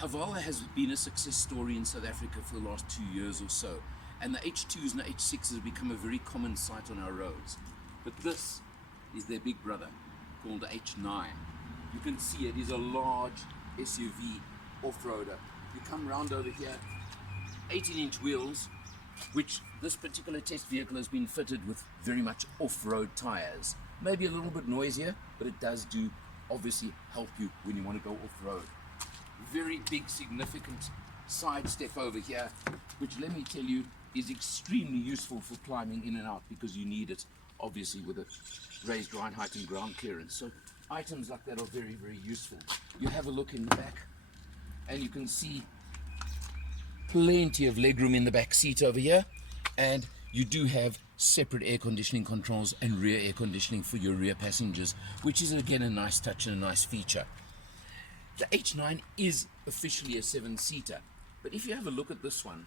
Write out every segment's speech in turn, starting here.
Haval has been a success story in South Africa for the last 2 years or so, and the H2s and the H6s have become a very common sight on our roads. But this is their big brother, called the H9. You can see it is a large SUV off-roader. You come round over here, 18-inch wheels, which this particular test vehicle has been fitted with very much off-road tires. Maybe a little bit noisier, but it does do obviously help you when you want to go off-road. Very big significant side step over here, which let me tell you is extremely useful for climbing in and out, because you need it obviously with a raised ride height and ground clearance. So items like that are very, very useful. You have a look in the back and you can see plenty of legroom in the back seat over here, and you do have separate air conditioning controls and rear air conditioning for your rear passengers, which is again a nice touch and a nice feature. The H9 is officially a 7-seater, but if you have a look at this one,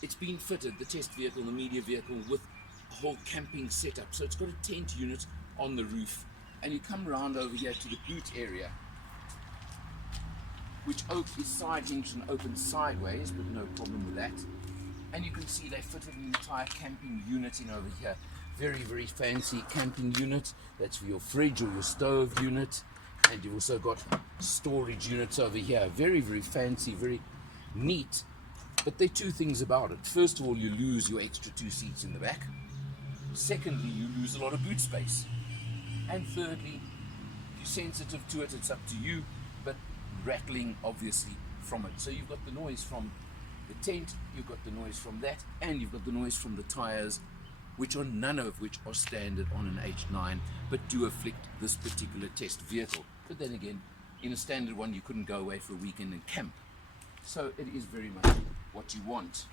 it's been fitted, the test vehicle, the media vehicle, with a whole camping setup. So it's got a tent unit on the roof, and you come around over here to the boot area, which is side hinged and open sideways, but no problem with that. And you can see they fitted an entire camping unit in over here. Very, very fancy camping unit. That's for your fridge or your stove unit. And you've also got storage units over here. Very, very fancy, very neat. But there are two things about it. First of all, you lose your extra 2 seats in the back. Secondly, you lose a lot of boot space. And thirdly, if you're sensitive to it, it's up to you, but rattling obviously from it. So you've got the noise from the tent, you've got the noise from that, and you've got the noise from the tires, which are none of which are standard on an H9, but do afflict this particular test vehicle. But then again, in a standard one, you couldn't go away for a weekend and camp. So it is very much what you want.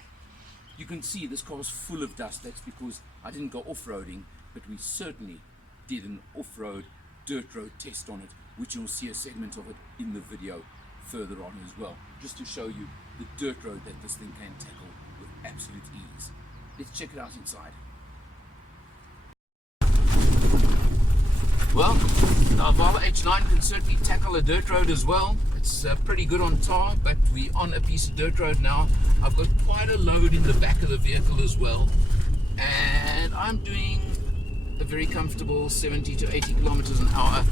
You can see this car is full of dust. That's because I didn't go off-roading, but we certainly did an off-road dirt road test on it, which you'll see a segment of it in the video further on as well, just to show you the dirt road that this thing can tackle with absolute ease. Let's check it out inside. Well, the Haval H9 can certainly tackle a dirt road as well. It's pretty good on tar, but we're on a piece of dirt road now. I've got quite a load in the back of the vehicle as well, and I'm doing a very comfortable 70 to 80 kilometers an hour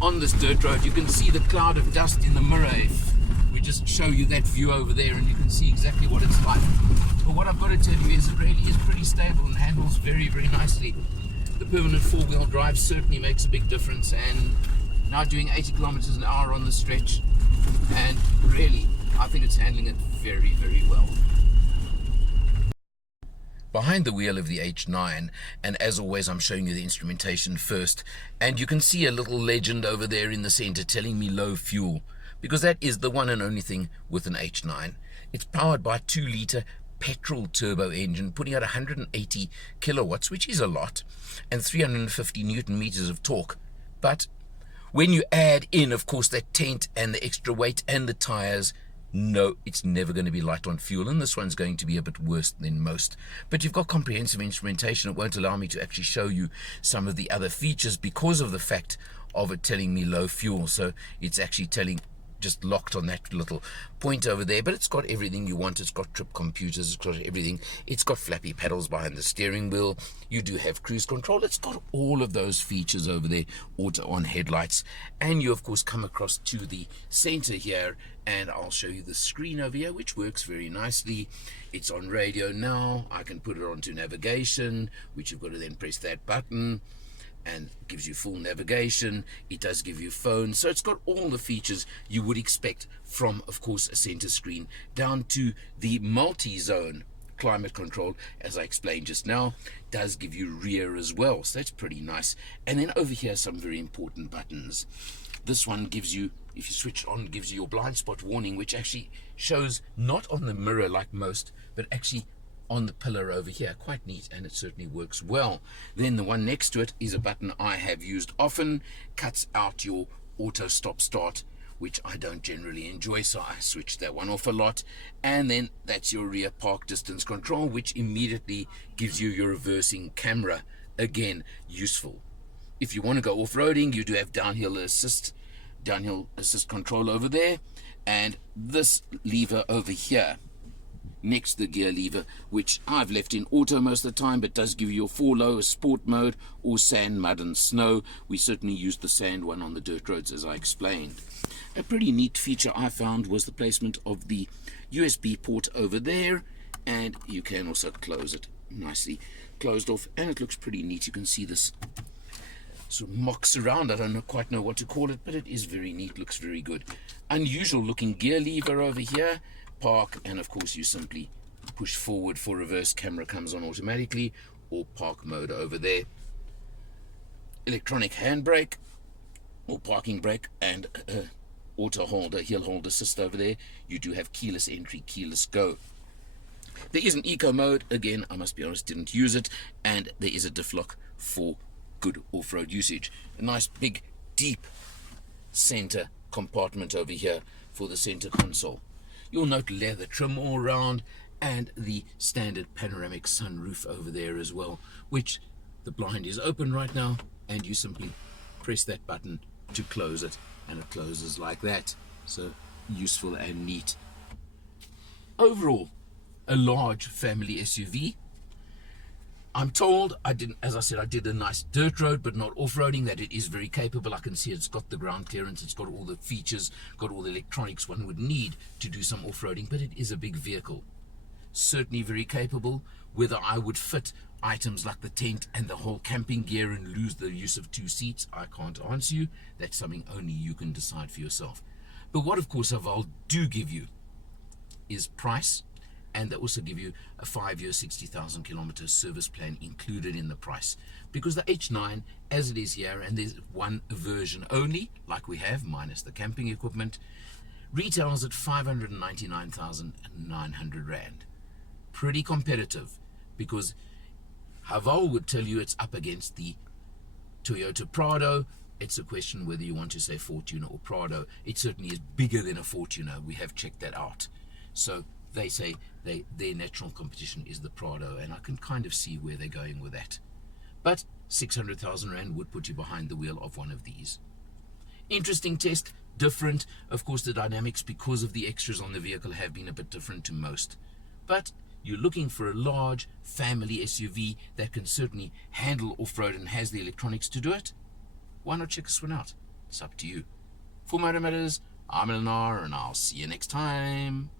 on this dirt road. You can see the cloud of dust in the mirror if we just show you that view over there, and you can see exactly what it's like. But what I've got to tell you is it really is pretty stable and handles very, very nicely. The permanent 4-wheel drive certainly makes a big difference, and now doing 80 kilometers an hour on the stretch, and really I think it's handling it very, very well. Behind the wheel of the H9, and as always I'm showing you the instrumentation first, and you can see a little legend over there in the center telling me low fuel, because that is the one and only thing with an H9. It's powered by a 2-liter petrol turbo engine, putting out 180 kilowatts, which is a lot, and 350 newton meters of torque. But when you add in, of course, that tent and the extra weight and the tires, no, it's never going to be light on fuel, and this one's going to be a bit worse than most. But you've got comprehensive instrumentation. It won't allow me to actually show you some of the other features because of the fact of it telling me low fuel. So it's actually telling, just locked on that little point over there, but it's got everything you want. It's got trip computers, it's got everything. It's got flappy pedals behind the steering wheel. You do have cruise control. It's got all of those features over there, auto on headlights, and you of course come across to the center here, and I'll show you the screen over here, which works very nicely. It's on radio now. I can put it onto navigation, which you've got to then press that button, and gives you full navigation. It does give you phone, so it's got all the features you would expect from, of course, a center screen, down to the multi-zone climate control, as I explained just now. Does give you rear as well, so that's pretty nice. And then over here, some very important buttons. This one gives you, if you switch on, gives you your blind spot warning, which actually shows not on the mirror like most, but actually on the pillar over here. Quite neat, and it certainly works well. Then the one next to it is a button I have used often, cuts out your auto stop start, which I don't generally enjoy, so I switched that one off a lot. And then that's your rear park distance control, which immediately gives you your reversing camera. Again, useful. If you want to go off-roading, you do have downhill assist control over there. And this lever over here next to the gear lever, which I've left in auto most of the time, but does give you a 4-low, a sport mode, or sand, mud and snow. We certainly used the sand one on the dirt roads, as I explained. A pretty neat feature I found was the placement of the USB port over there, and you can also close it nicely closed off, and it looks pretty neat. You can see this sort of mocks around. I don't quite know what to call it, but it is very neat, looks very good. Unusual looking gear lever over here. Park, and of course you simply push forward for reverse. Camera comes on automatically, or park mode over there. Electronic handbrake or parking brake, and auto holder, hill hold assist over there. You do have keyless entry, keyless go. There is an eco mode, again I must be honest, didn't use it, and there is a diff lock for good off-road usage. A nice big deep center compartment over here for the center console. You'll note leather trim all around, and the standard panoramic sunroof over there as well, which the blind is open right now, and you simply press that button to close it, and it closes like that. So useful and neat. Overall, a large family SUV. I'm told, as I said, I did a nice dirt road, but not off-roading, that it is very capable. I can see it's got the ground clearance, it's got all the features, got all the electronics one would need to do some off-roading, but it is a big vehicle. Certainly very capable. Whether I would fit items like the tent and the whole camping gear and lose the use of 2 seats, I can't answer you. That's something only you can decide for yourself. But what, of course, Haval do give you is price. And they also give you a 5-year, 60,000 kilometer service plan included in the price. Because the H9, as it is here, and there's one version only, like we have, minus the camping equipment, retails at 599,900 Rand. Pretty competitive, because Haval would tell you it's up against the Toyota Prado. It's a question whether you want to say Fortuner or Prado. It certainly is bigger than a Fortuner. We have checked that out. So they say their natural competition is the Prado, and I can kind of see where they're going with that. But 600,000 Rand would put you behind the wheel of one of these. Interesting test, different. Of course, the dynamics, because of the extras on the vehicle, have been a bit different to most. But you're looking for a large family SUV that can certainly handle off-road and has the electronics to do it. Why not check this one out? It's up to you. For Motor Matters, I'm Eleanor, and I'll see you next time.